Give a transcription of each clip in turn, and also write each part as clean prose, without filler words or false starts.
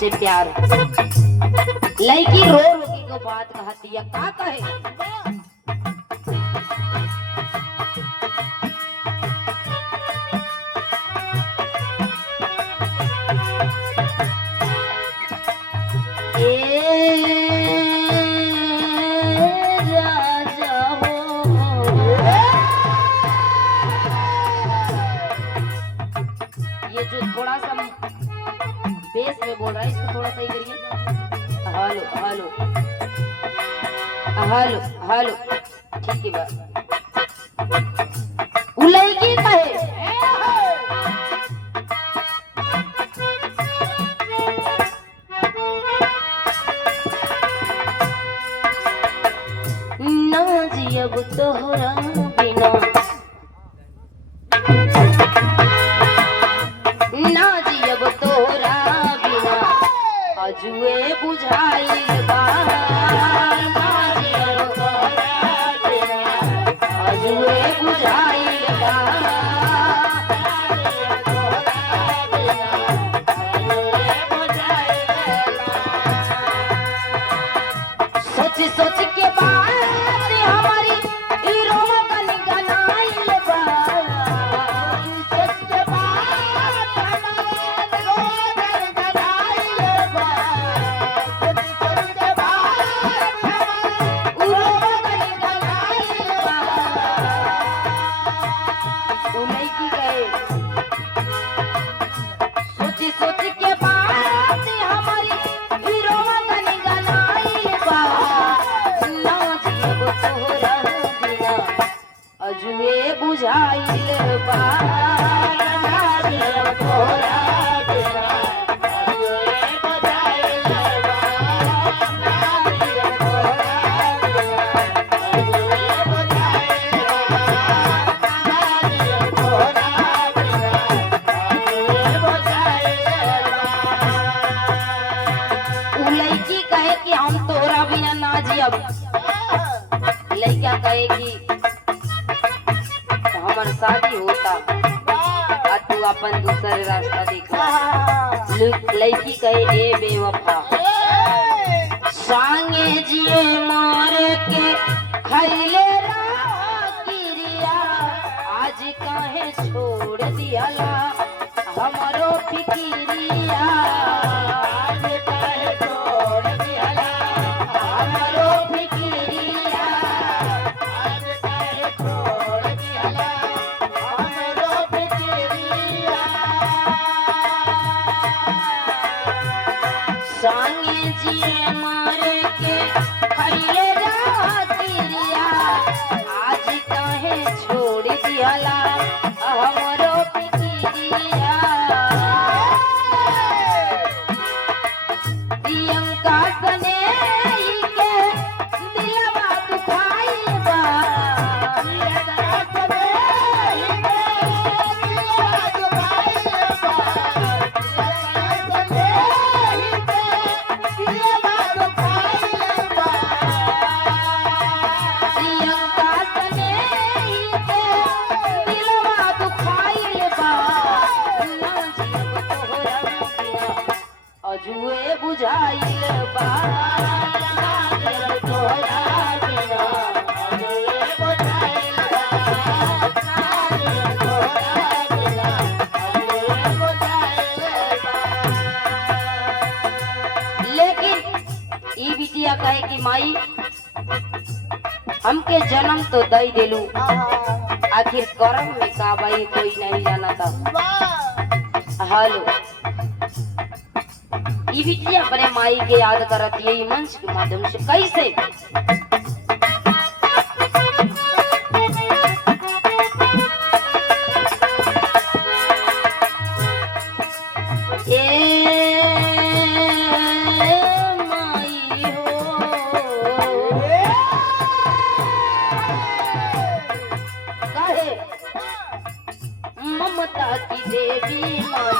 से प्यार। लड़की रो रो के को बात कहती है, का कहे थोड़ा सा बेस में बोल रहा है, इसको थोड़ा सही करिए। हेलो हेलो हेलो हेलो, ठीक है बात। लड़की कहे ना जियब तोहरा बिना, जुए बुझाइल बा, जुए बुझाइल बा, सोच सोच के बात हमारी रोमन गनाइल बा, सोच के बात हमारी रोमन गनाइल बा, जुए बुझाइल बा, तोरा बिना, जुए बुझाइल बा, जुए बुझाइल बा। लड़की कहे कि हम तोरा बिना ना जियब, लड़का कहे कि हमार शादी होता और तू अपन दूसरे रास्ता देखा। लड़की कहे ए बेवफा, सांगे जिए मारे के खैले किरिया, आज काहे छोड़ दियाला हमारो फिकिरिया, आज काहे छोड़ दियाला हमारो फिकिरिया, आज काहे छोड़ दियाला हमारो फिकिरिया, सांगे जिए मारे के खैले किरिया, आज काहे छोड़ दियाला हमारो फिकिरिया। प्रियंका सने के दिलवा दुखाइल बा, प्रियंका सने के दिलवा दुखाइल बा, प्रियंका सने के दिलवा दुखाइल बा, प्रियंका सने के दिलवा दुखाइल बा, ना जियब तोहरा बिना, जुए बुझाइल बा, तोहरा बिना, जुए बुझाइल बा, तोहरा बिना, जुए बुझाइल बा। लेकिन ई बिटिया कहे कि माई हमके जन्म तो दई देलू, आखिर कर्म में का भाई कोई नहीं जाना था। हेलो, ई बिटिया अपने माई के याद करती है मंच के माध्यम से, कैसे ममता की देवी माई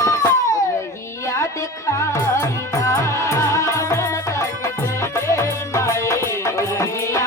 रहिया दिखाई दा, ममता की देवी माई रहिया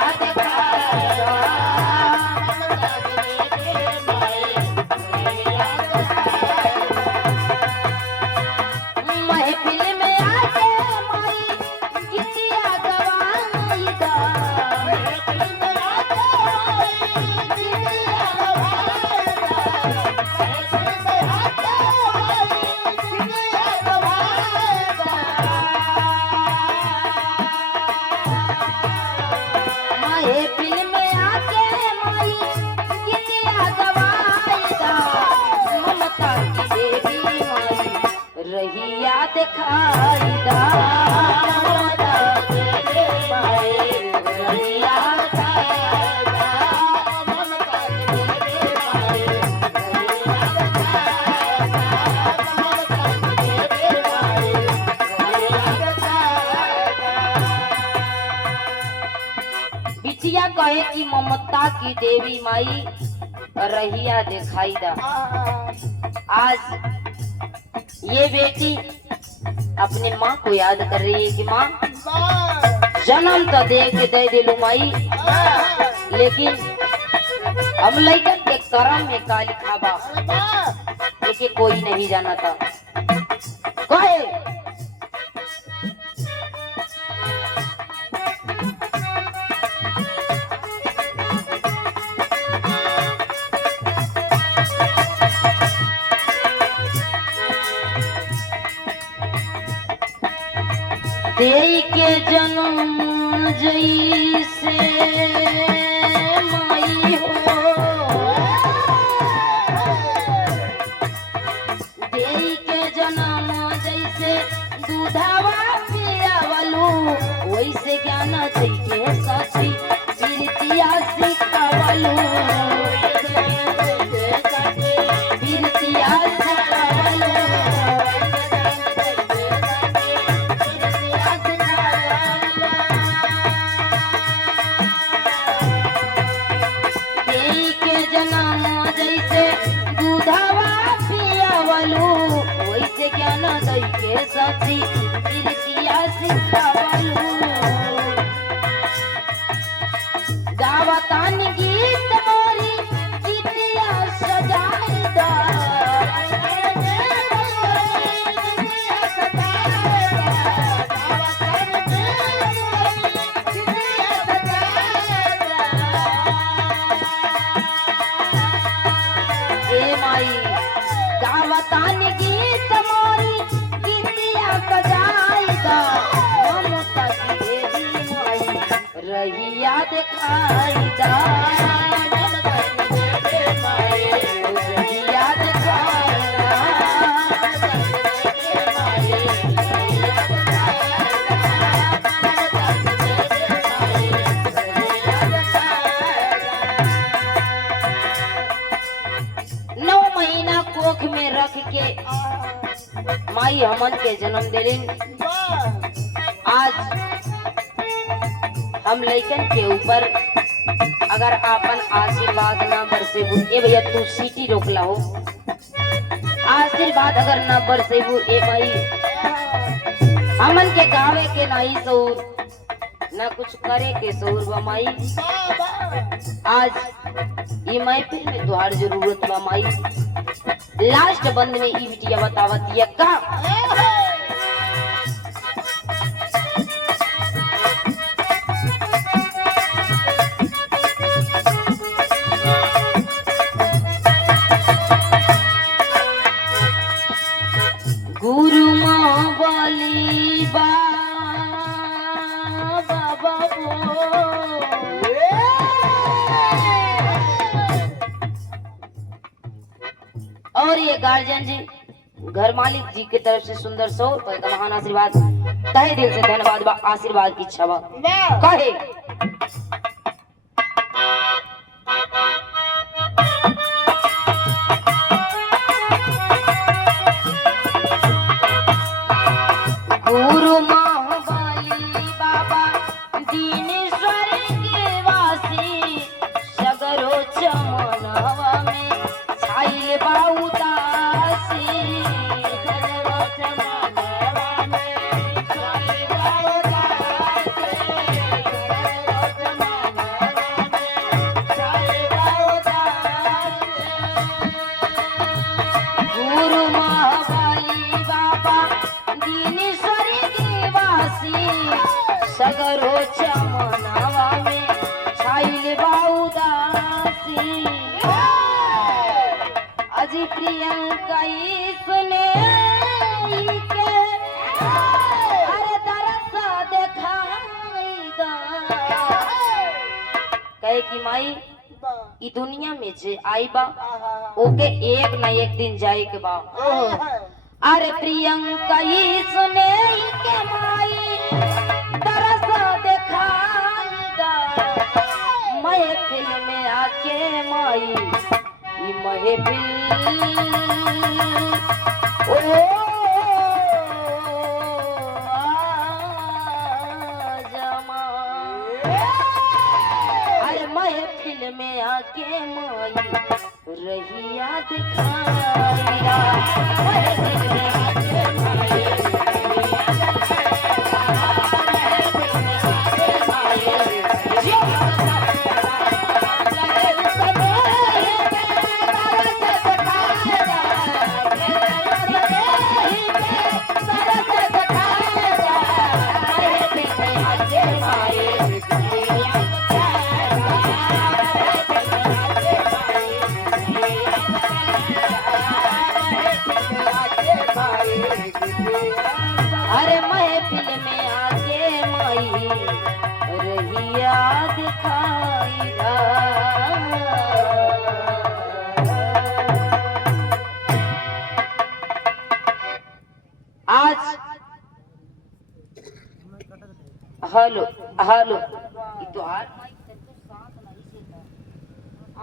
कहे कि ममता की देवी माई रहिया दिखाई दा। आज ये बेटी अपने माँ को याद कर रही है कि माँ जन्म तो दे के दे दिलू माई, लेकिन हम लइकन के करम में का लिखा बा लेकिन कोई नहीं जाना था। कहे देई के जन्म जैसे माई हो, देई के जन्म जैसे दूधावा पियावलू, वैसे ज्ञान दई के सची बिरतिया सिखावलू, बिरतिया सिखावलू। सची बिरतिया सिखावलू, गावतान गीत मोरी गीतिया सजाई दा, ए माई गावतान गीत मोरी ममता की देवी माई रहिया दिखाई दा, रहिया दिखाई दा। 9 महीना कोख में रख के माई हमन के जन्म दिलिन। आज हम लइकन के ऊपर अगर आपन आशीर्वाद ना बरसेबू, ए भैया तू सीटी रोकला हो, आशीर्वाद अगर ना बरसेबू ए भाई हमन के गावे के नहीं शऊर ना कुछ करे के शऊर बा माई। आज ये महफिल में तुहार जरूरत बा माई। लास्ट बंद में ई बिटिया बतावत ये का गुरु माँ बोली बाबा और ये गार्जियन जी घर मालिक जी की तरफ से सुंदर सौ का महान आशीर्वाद, तहे दिल से धन्यवाद बा, आशीर्वाद की इच्छा बा। कहे गुरु महाबली बाबा दीनेश्वर के वासी, सगरो चमनवा में छाइल बाऊ दासी, सगरो चमनवा में छाइल बाऊ दासी, सगरो चमनवा में छाइल बाऊ दासी। गुरु महाबली बाबा दीनेश्वरी के वासी, सगरो चमनवा में छाइल बाऊ दासी। अजी प्रियंका सुने के हर तरस दिखाई दा, कहे कि माई ई दुनिया में जे आई बा ओके एक न एक दिन जाए के बा। अरे प्रियंका सुने के माई तरस दिखाई दा, महफिल में आके माई ई महफिल ओ जमा। महफिल में आके माई रहिया दिखाईरा महफिल में आके माई अरे महफिल में आके माई रहिया दिखाईरा। आज हेलो हेलो तो आज माइक से तो साथ नहीं से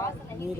आज नहीं